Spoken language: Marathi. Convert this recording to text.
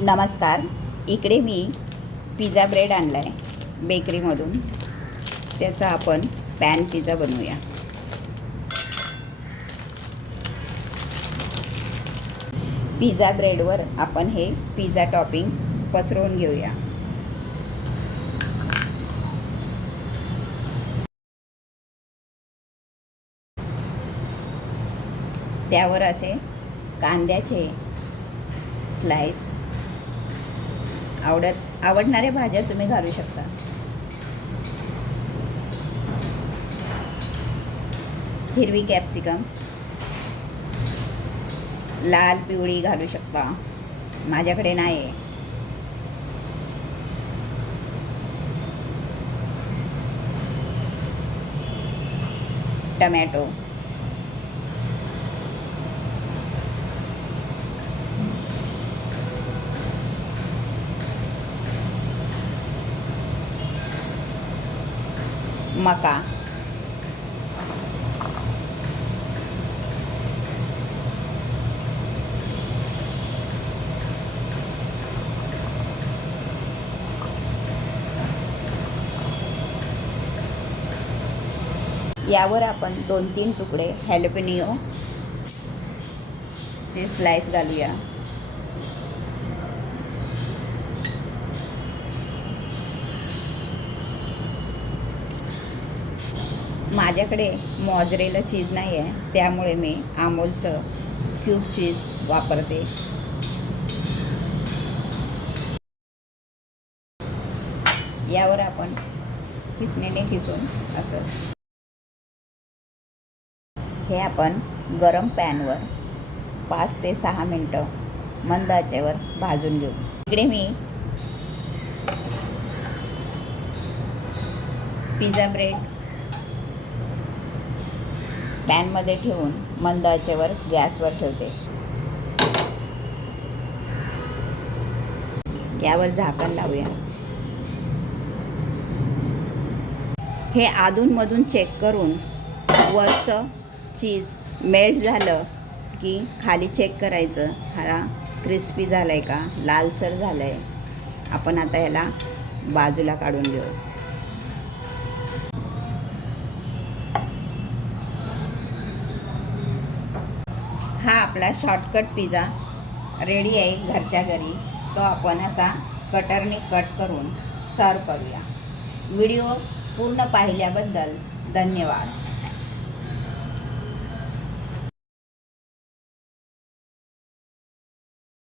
नमस्कार. इकडे मी पिझ्झा ब्रेड आणला आहे बेकरीमधून. त्याचा आपण पॅन पिझ्झा बनवूया. पिझ्झा ब्रेडवर आपण हे पिझ्झा टॉपिंग पसरवून घेऊया. त्यावर असे कांद्याचे स्लाइस, आवडणाऱ्या भाज्या तुम्ही घालू शकता. हिरवी कॅप्सिकम, लाल पिवळी घालू शकता, माझ्याकडे नाही आहे. टमॅटो, मका, यावर आपण 2-3 तुकडे हॅलपेनियो चे स्लाइस घालूया. माझ्याकडे मॉझरेला चीज नाही आहे, त्यामुळे मी अमूलचं क्यूब चीज वापरते. यावर आपण खिसणीने खिसून असं हे आपण गरम पॅनवर 5 ते 6 मिनटं मंद आचेवर भाजून घेऊ. इकडे मी पिझ्झा ब्रेड पॅनमध्ये ठेवून मंद आचेवर गॅसवर ठेवते. यावर झाकण लावूया. हे अधूनमधून चेक करून वरचं चीज मेल्ट झालं की खाली चेक करायचं, हा क्रिस्पी झाला आहे का, लालसर झालं आहे. आपण आता याला बाजूला काढून घेऊ. हा आपला शॉर्टकट पिझ्झा रेडी आहे घरच्या घरी. तो आपण असा कटरने कट करून सर्व करूया. व्हिडिओ पूर्ण पाहिल्याबद्दल धन्यवाद.